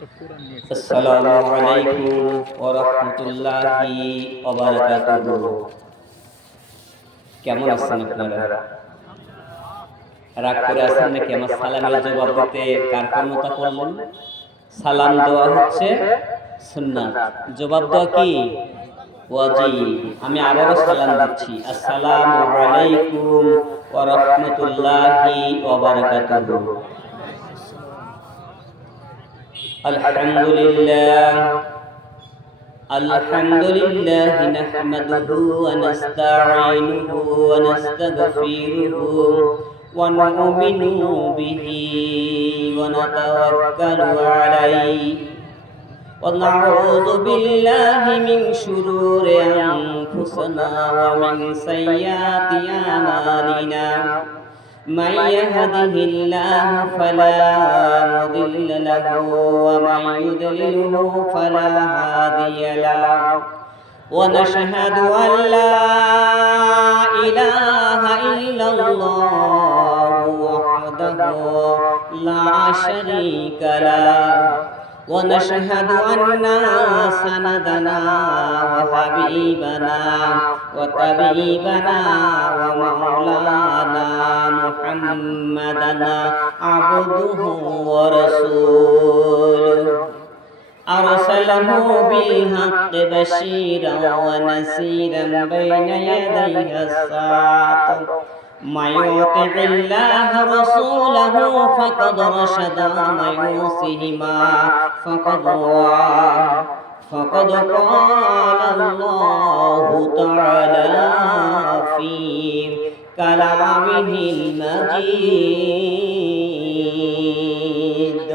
আসসালামু আলাইকুম ওয়া রাহমাতুল্লাহি ওয়া বারাকাতুহু। কেমন আছেন আপনারা? রাগ করে আছেন নাকি আমার সালামের জবাব দিতে? কার ক্ষমতা করলেন? সালাম দেওয়া হচ্ছে সুন্নাত, জবাব দেওয়া কি ওয়াজিব। আমি আবারও সালাম দিচ্ছি, আসসালামু আলাইকুম ওয়া রাহমাতুল্লাহি ওয়া বারাকাতুহু। আলহামদুলিল্লাহ الحمد لله نحمده ونستعينه ونستغفره ونؤمن به ونتوكل عليه ونعوذ بالله من شرور أنفسنا ومن سيئات أعمالنا من يهده الله فلا مضل له ومن يضلله فلا هادي له ونشهد أن لا إله إلا الله وحده لا شريك له ونشهد أن سندنا وحبيبنا وطبيبنا ومولانا محمدنا عبده ورسوله أرسله بالحق بشيرا ونذيرا بين يدي الساعة من يطع الله رسوله فقد رشد ومن يعصهما فقد غوى فقد قال الله تعالى في كلامه المجيد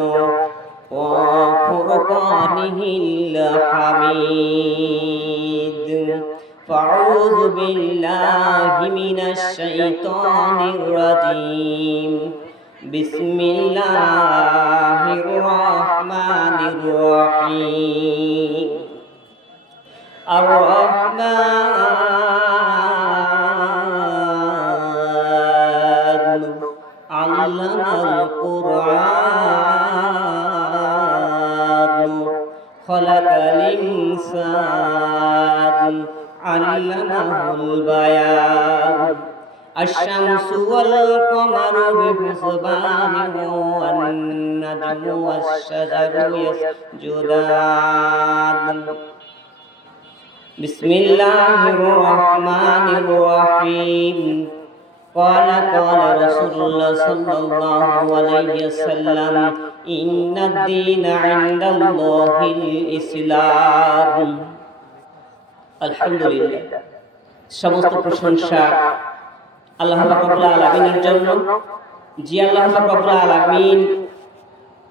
وفرقانه الحميد. فأعوذ بالله من الشيطان الرجيم. بسم الله الرحمن الرحيم. الرحمن علم القرآن خلق الإنسان علمه البيان. الشمس والقمر بحسبان والنجم والشجر يسجدان. بسم الله الرحمن الرحيم. قال رسول الله صلى الله عليه وسلم إن الدين عند الله الإسلام. আলহামদুলিল্লাহ, সমস্ত প্রশংসা আল্লাহ পাক রব্বুল আলামিনের জন্য। যে আল্লাহ পাক রব্বুল আলামিন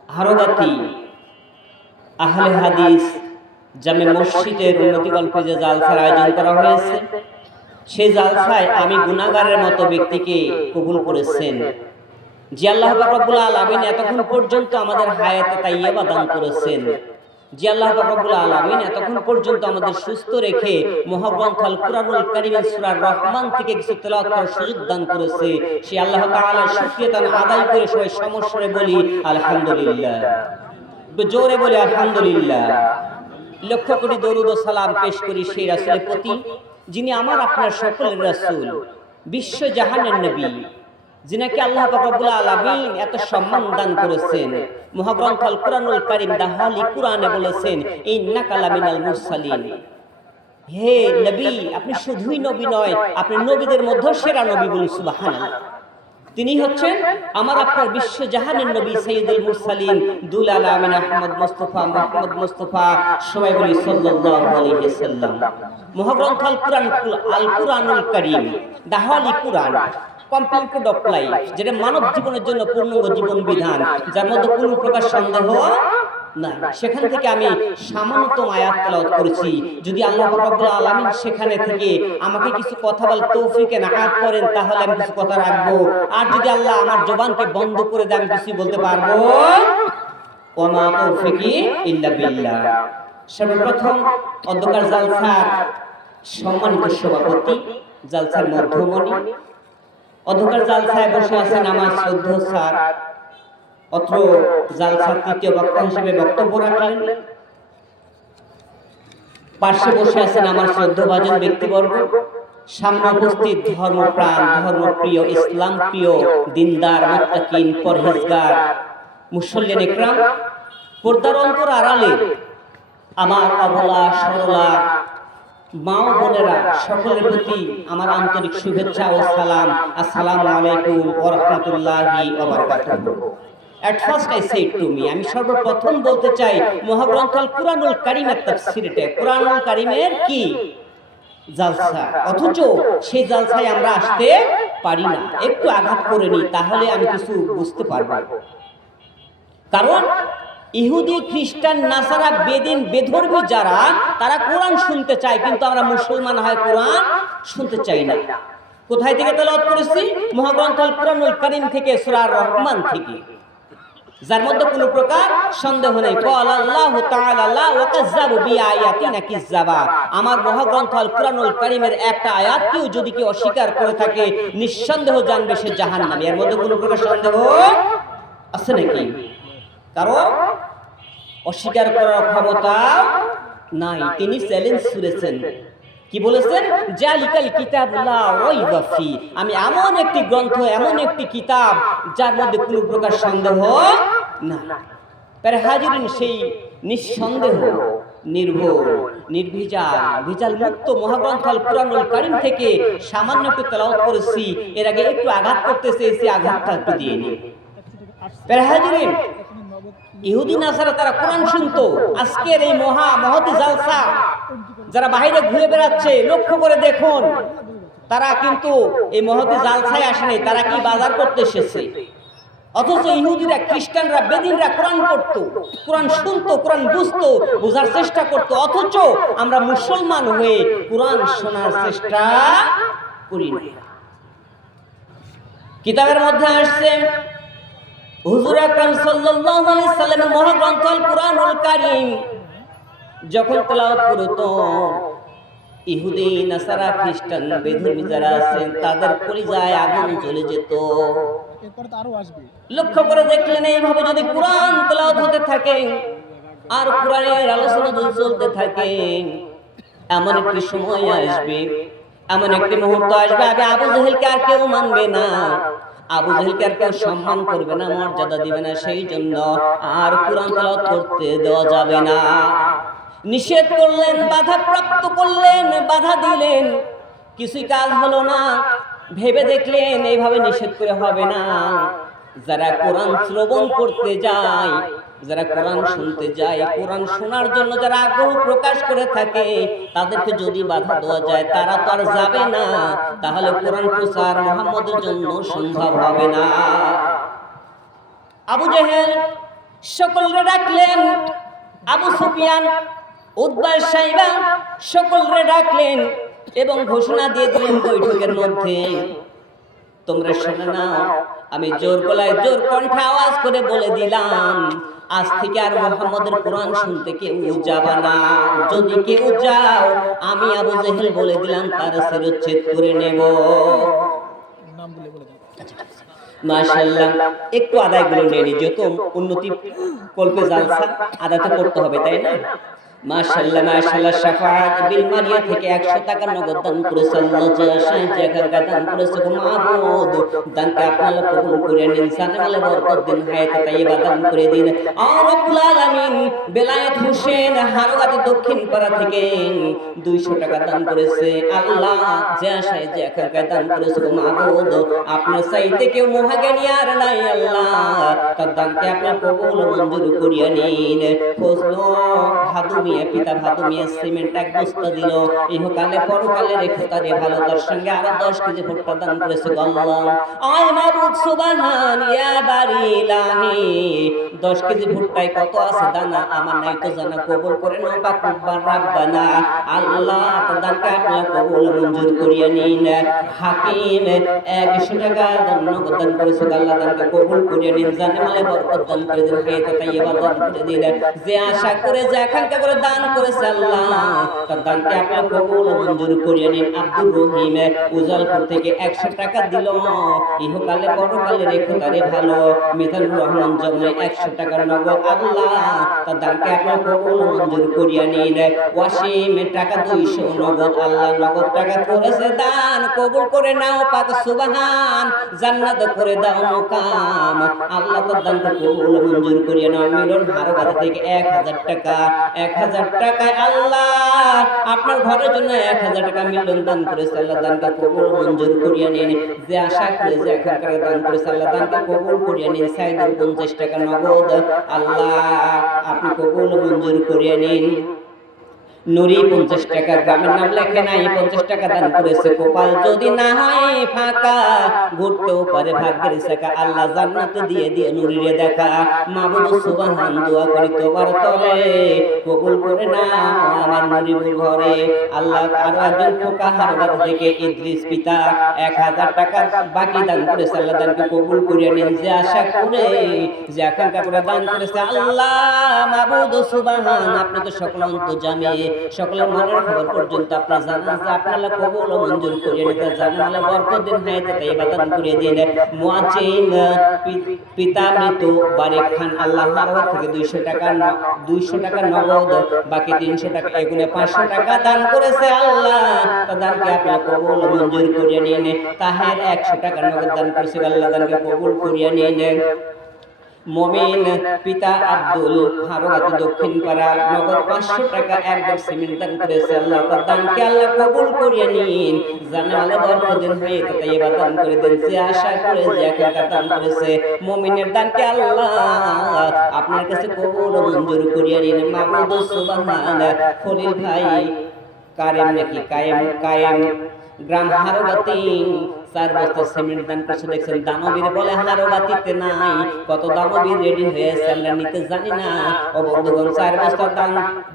হারগাতি আহলে হাদিস জামে মসজিদের উন্নতিকল্পে যে জালসার আয়োজন করা হয়েছে, সেই জালসায় আমি গুনাহগারের মতো ব্যক্তিকে কবুল করেছেন। যে আল্লাহ পাক রব্বুল আলামিন এতক্ষণ পর্যন্ত আমাদের হায়াতে তাইয়্যিবা দান করেছেন, যে আল্লাহ পাক রব্বুল আলামিন এতক্ষণ পর্যন্ত আমাদের সুস্থ রেখে মহাগ্রন্থ আল কুরআনুল কারীমের সূরা রহমান থেকে কিছু তেলাওয়াত করার সুযোগ দান করেছে, সেই আল্লাহ তাআলার শুকরিয়া আদায় করে সবাই সমস্বরে বলি আলহামদুলিল্লাহ। জোরে বলি আলহামদুলিল্লাহ। লক্ষ কোটি দরুদ ও সালাম পেশ করি সেই রাসূলের প্রতি, যিনি আমার আপনার সকলের রাসূল, বিশ্ব জাহানের নবী, যিনাকে আল্লাহ পাক রব্বুল আলামিন এত সম্মান দান করেছেন। মহাগ্রন্থ আল কুরআনুল কারীম দাহালি কুরআনে বলেছেন ইন্নাকা লামিনাল মুরসালিন। হে নবী, আপনি শুধুই নবী নয়, আপনি নবীদের মধ্যে সেরা নবী। বলুন সুবহানাল্লাহ। তিনি হচ্ছেন আমার আপনার বিশ্ব জাহানের নবী সাইয়্যিদুল মুরসালিন দুল আলামিন আহমদ মুস্তাফা মুহাম্মদ মুস্তাফা, সবাই বলি সাল্লাল্লাহু আলাইহি ওয়াসাল্লাম। মহাগ্রন্থ আল কুরআনুল কারীম দাহালি কুরআন কমপ্লিটেড অফ লাইফ, যেটা মানব জীবনের জন্য পূর্ণাঙ্গ জীবন বিধান, যার মধ্যে কোনো প্রকার সন্দেহ নাই। সেখান থেকে আমি সামান্যতম আয়াত তেলাওয়াত করেছি। যদি আল্লাহ রাব্বুল আলামিন সেখানে থেকে আমাকে কিছু কথা বলার তৌফিক এনায়েত করেন, তাহলে আমি কিছু কথা রাখবো। আর যদি আল্লাহ আমার জবানকে বন্ধ করে দেন, আমি কিছু বলতে পারবো। ওয়া মা তৌফিকি ইল্লা বিল্লাহ। সর্বপ্রথম অধ্যকার জালসার সম্মানিত সভাপতি, জালসার মধ্যমণি, অধ্যকার জালসায় বসে আছেন আমার শ্রদ্ধেয় স্যার অত্র জালসার তৃতীয় বক্তা হিসেবে বক্তব্য রাখলেন। পার্শ্বে বসে আছেন আমার শ্রদ্ধাভাজন ব্যক্তিবর্গ, সামনে উপস্থিত ধর্মপ্রাণ, ধর্মপ্রিয়, ইসলাম প্রিয়, দিনদার, মুত্তাকিন, পরহেজগার মুসল্লিন ইকরাম, পর্দার অন্তর আড়ালে আমার অবলা সরলা মা ও বোনেরা, সকলের প্রতি আমার আন্তরিক শুভেচ্ছা ও সালাম। আসসালামু আলাইকুম ওয়া রাহমাতুল্লাহি ওয়া বারাকাতুহু। At first I said to me, আমি সর্বপ্রথম বলতে চাই মহাগ্রন্থ আল কুরআনুল কারীমের তাফসীর, এটা কুরআনুল কারীমের কি জালসা, অথচ সেই জালসায় আমরা আসতে পারি না। একটু আঘাত করে নিই, তাহলে আমি কিছু বুঝতে পারবো। কারণ ইহুদি, খ্রিস্টান, নাসারা, বেদিন, বেধর্মী যারা, তারা কোরআন শুনতে চায়, কিন্তু আমরা মুসলমান হয় কোরআন শুনতে চাই না। কোথায় থেকে তেলাওয়াত করেছি? মহাগ্রন্থ আল কুরআনুল কারীম থেকে, সূরা রহমান থেকে, যার মধ্যে কোনো প্রকার সন্দেহ নেই। ক্বাল আল্লাহু তাআলা লা ওয়াকাযাবু বিআয়াতিনা কিযাবা। আমার মহাগ্রন্থ আল কুরআনুল কারীমের একটা আয়াতকেও যদি কেউ অস্বীকার করে থাকে, নিঃসন্দেহ জানবে সে জাহান্নামী। এর মধ্যে কোনো প্রকার সন্দেহ আছে নাকি? কারণ অস্বীকার করার ক্ষমতা নাই। তিনি চ্যালেঞ্জ ছুড়েছেন, কি বলেছেন? জালিকাল কিতাবু লা রাইবা ফি, আমি এমন একটি গ্রন্থ, এমন একটি কিতাব যার মধ্যে কোনো প্রকার সন্দেহ না। তার হাজিরিন, সেই নিঃসন্দেহ, নির্ভুল, নির্ভেজাল, ভেজাল মুক্ত মহাগ্রন্থ আল কুরআনুল কারীম থেকে সামান্য একটু তেলাওয়াত করেছি। এর আগে একটু আঘাত করতে চেয়েছি, আঘাতটা একটু দিয়ে নিই। তার হাজিরিন, ইহুদি নাসারা তারা কোরআন শুনতো। আজকের এই মহতি জালসা যারা বাইরে ঘুরে বেড়াচ্ছে, লক্ষ্য করে দেখুন, তারা কিন্তু এই মহতি জালসায় আসেনি, তারা কি বাজার করতে এসেছে। অথচ ইহুদিরা, খ্রিস্টানরা, বেদিনরা কোরআন পড়তো, কোরআন শুনতো, কোরআন বুঝতো, বোঝার চেষ্টা করতো। অথচ আমরা মুসলমান হয়ে কোরআন শোনার চেষ্টা করি না। কিতাবের মধ্যে আসছে, হুজুর আকরাম সাল্লাল্লাহু আলাইহি সাল্লামের মহাগ্রন্থ আল কুরআনুল কারীম যখন তেলাওয়াত করতো, ইহুদি, নাসারা, খ্রিস্টান, বেধর্মী যারা আছেন, তাদের কলিজায় আগুন জ্বলে যেত। লক্ষ্য করে দেখলেন, এইভাবে যদি কোরআন তেলাওয়াত হতে থাকে আর কোরআনের আলোচনা যদি চলতে থাকে, এমন একটি সময় আসবে, এমন একটি মুহূর্ত আসবে, আবু জেহেলকে আর কেউ মানবে না, আবু জেহেলকে আর কেউ সম্মান করবে না, মর্যাদা দিবে না। সেই জন্য আর কোরআন তেলাওয়াত করতে দেওয়া যাবে না। নিষেধ করলেন, বাধা প্রাপ্ত করলেন, বাধা দিলেন, কিছুই কাজ হলো না। ভেবে দেখলেন এইভাবে নিষেধ করে হবে না। যারা কোরআন শ্রবণ করতে যায়, যারা কোরআন শুনতে যায়, কোরআন শোনার জন্য যারা আগ্রহ প্রকাশ করে থাকে, তাদেরকে যদি বাধা দেওয়া যায়, তারা তো আর যাবে না। তাহলে কোরআন প্রচার মুহাম্মদের জন্য সম্ভব হবে না। আবু জেহেল সকলরে ডাকলেন, আবু সুফিয়ান, উতবা, শাইবা সকলরে ডাকলেন এবং ঘোষণা দিয়ে দিলেন বৈঠকের মধ্যে, তোমরা শুনে নাও, আমি জোর গলায়, জোর কণ্ঠে আওয়াজ করে বলে দিলাম, আজ থেকে আর মুহাম্মদের কোরআন শুনতে কেউ যাবে না। যদি কেউ যাও, আমি আবু জেহেল বলে দিলাম, তার শিরচ্ছেদ করে নেব। মাশাআল্লাহ, একটু আদায়গুলো নিয়ে নি, যত উন্নতি কল্পে জালসা আদায় করতে হবে, তাই না? মাশাআল্লাহ, মাশাআল্লাহ। শাফাআত বিল মারিয়া থেকে 100 টাকা নগদ দান করেছে আল্লাহ, দান করেছে মাহবুব, দানকে আপনারা কবুল করে নিন, জানালে বরকত দিন, হায়াতে তাইয়্যিবা দান করে দিন। আর রব্বুল আলামিন বেলায়েত হোসেন হারগাতি দক্ষিণ পাড়া থেকে 200 টাকা দান করেছে আল্লাহ, যে আশায় যে আকাঙ্ক্ষায় দান করেছে মাহবুব, আপনার চাইতে কেউ মহাজ্ঞানী আর নাই আল্লাহ, তার দানকে আপনারা কবুল মঞ্জুর করিয়া নিন। ফজলু ভাদুমি, পিতা ভাদু মিয়া সিমেন্ট 1 বস্তা দিল, ইহকালে পরকালে রেখে তারে ভালো, তার সঙ্গে আরো 10 কেজি ভুট্টা দান করেছে আল্লাহ। আয় মাবুদ সুবহান ইয়া বারিলাহি, 10 কেজি ভুট্টায় কত আছে দানা আমার নাই তো জানা, কবুল করে নাও বাকুব্বার রাব্বানা। আল্লাহ তার দানকে আপনারা কবুল মঞ্জুর করিয়া নিন। হাকিম 100 টাকা দান করেছে আল্লাহ, দানকে কবুল করিয়া নিন। জানে মালে বরকত দান করে দিন, হায়াতে তাইয়্যিবা দান করে দিন। যে আশা করে যে আকাঙ্ক্ষা করে দান করেছে আল্লাহ তার দানকে আপনি কবুল ও মঞ্জুর করিয়ে নিন। আব্দুর রহিম উজালপুর থেকে 100 টাকা দিল, ইহকালে পরকালে রেখো তারে ভালো। মিজানুর রহমান জমাই 100 টাকা নগদ, আল্লাহ তার দানকে আপনি কবুল ও মঞ্জুর করিয়ে নিন। ওয়াসিম টাকা 200 নগদ, আল্লাহ নগদ টাকা করেছে দান কবুল করে নাও পাক সুবহান, জান্নাত করে দাও মুকাম, আল্লাহ তার দানকে কবুল ও মঞ্জুর করিয়ে নাও। মিলন হারগার থেকে 1000 টাকা, 1000 টাকায় আল্লাহ আপনার ঘরের জন্য 1000 টাকা মিলন দান করেছে, আল্লাহ দানকে কবুল ও মঞ্জুর করিয়ে নিন। যে আশা করে যে আকাঙ্ক্ষা দান করেছে আল্লাহ দানকে কবুল করিয়ে নিন। সাইদুল 50 টাকা নগদ, আল্লাহ আপনি কবুল ও মঞ্জুর করিয়ে নিন। নুরি 50 টাকা, গ্রামের নাম লেখে নাই, 50 টাকা দান করেছে। কপাল যদি না হয় ফাঁকা ঘুরতেও পারে ভাগ্যের চাকা, আল্লাহ জান্নাত দিয়ে দিয়ে নুরিরে দেখা। মাবুদ সুবহান দোয়া করি তোমার তরে কবুল করে নাও আমার নুরির ঘরে। আল্লাহ আরো একজন খোকা হারগাত থেকে ইদ্রিস পিতা 1000 টাকা বাকি দান করেছে, আল্লাহ দানকে কবুল করিয়ে নিন। যে আশা করে যে আকাঙ্ক্ষা করে দান করেছে আল্লাহ মাবুদ সুবহান আপনি তো সকল অন্তর্যামী, সকলের মনের খবর পর্যন্ত আপনার জানান যে আপনারা কবুল ও মঞ্জুর করিয়ে নিতে জানালে বরকত দিন, হায়াতে তাইয়্যিবা দান করিয়ে দিন। মুয়াজ্জিন পিতা মৃত বারেক খান, আল্লাহ হারওয়াত থেকে 200 টাকা নগদ, বাকি 300 টাকা এগুনে 500 টাকা দান করেছে, আল্লাহ তার দানকে আপনি কবুল ও মঞ্জুর করিয়ে নিন। তাহের 100 টাকা নগদ দান করেছে, আল্লাহ দানকে কবুল করিয়ে নিন। মমিন পিতা আব্দুল হারগাত দক্ষিণ পাড়া নগদ 500 টাকা এক ব্যাগ সিমেন্ট দান করেছে, আল্লাহ তার দানকে আল্লাহ কবুল করিয়ে নিন। জানালে বরকত দিন, হায়াতে তাইয়্যিবা দান করে দেন। যে আশা করে যে আকাঙ্ক্ষা দান করেছে মুমিনের দানকে আল্লাহ আপনার কাছে কবুল ও মঞ্জুর করিয়ে নিন। মাবুদ সুবহান খলিল ভাই কায়েম নাকি কায়েম গ্রাম হারগাতি 4 বস্তা সিমেন্ট দান করেছে। দেখছেন দানবীর বলে হারগাতিতে নাই, কত দানবীর রেডি হয়েছে আমরা নিতে জানি না। ও বন্ধুগণ 4 বস্তা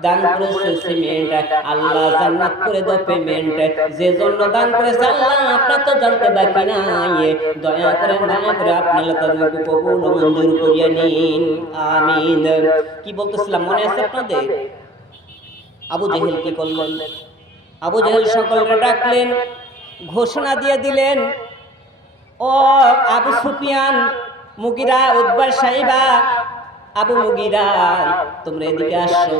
দান করেছে সিমেন্ট, আল্লাহ জান্নাত করে দাও পেমেন্ট। যে জন্য দান করেছে আল্লাহ আপনার তো জানতে বাকি নাই, দয়া করে মায়া করে আপনারা তাদেরকে কবুল ও মঞ্জুর করিয়ে নিন, আমিন। কি বলতেছিলাম মনে আছে আপনাদের? আবু জেহেল কি করলেন? আবু জেহেল সকলকে ডাকলেন, ঘোষণা দিয়ে দিলেন, ও আবু সুফিয়ান, মুগিরা, উতবা, সাইবা, আবু মুগিরা তোমরা এদিকে আসো।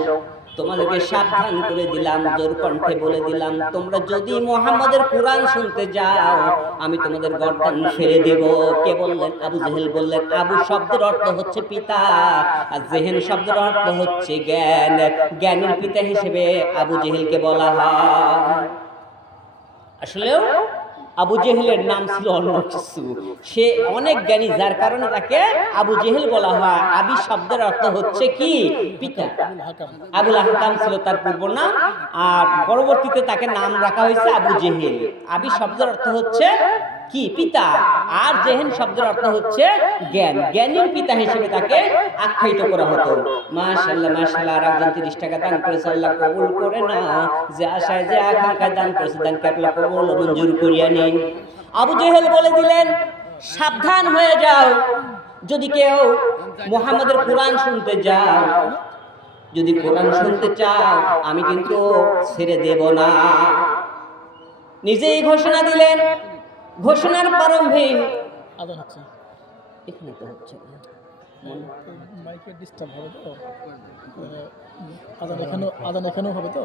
তোমাদেরকে সাবধান করে দিলাম, জোর কণ্ঠে বলে দিলাম, তোমরা যদি মুহাম্মাদের কুরআন শুনতে যাও আমি তোমাদের গর্দান ফেলে দেব। কে বললেন? আবু জেহেল বললেন। আবু শব্দের অর্থ হচ্ছে পিতা, আর জেহেল শব্দের অর্থ হচ্ছে জ্ঞান। জ্ঞানের পিতা হিসেবে আবু জেহেলকে বলা হয়। আসলেও আবু জেহেলের নাম ছিল অন্য কিছু, সে অনেক জ্ঞানী, যার কারণে তাকে আবু জেহেল বলা হয়। আবি শব্দের অর্থ হচ্ছে কি? পিতা। আবুল হাকাম ছিল তার পূর্ব নাম, আর পরবর্তীতে তাকে নাম রাখা হয়েছে আবু জেহেল। আবি শব্দের অর্থ হচ্ছে কি? পিতা। আর জেহেল শব্দের অর্থ হচ্ছে জ্ঞান। জ্ঞানীর পিতা হিসেবে তাকে আখ্যায়িত করা হতো। মাশাআল্লাহ মাশাআল্লাহ। আর একজন 30 টাকা দান করেছে, আল্লাহ কবুল করে না। যে আশায় যে আকাঙ্ক্ষায় দান করেছে দানকে আল্লাহ কবুল ও মঞ্জুর করিয়া নিন। আবু জেহেল বলে দিলেন, সাবধান হয়ে যাও, যদি কেউ মুহাম্মাদের কুরআন শুনতে যাও, যদি কোরআন শুনতে চাও আমি কিন্তু ছেড়ে দেব না। নিজেই ঘোষণা দিলেন। ঘোষণার প্রারম্ভিক এখানে তো হচ্ছে মাইকের ডিস্টার্ব হবে তো, আদান এখানেও হবে তো।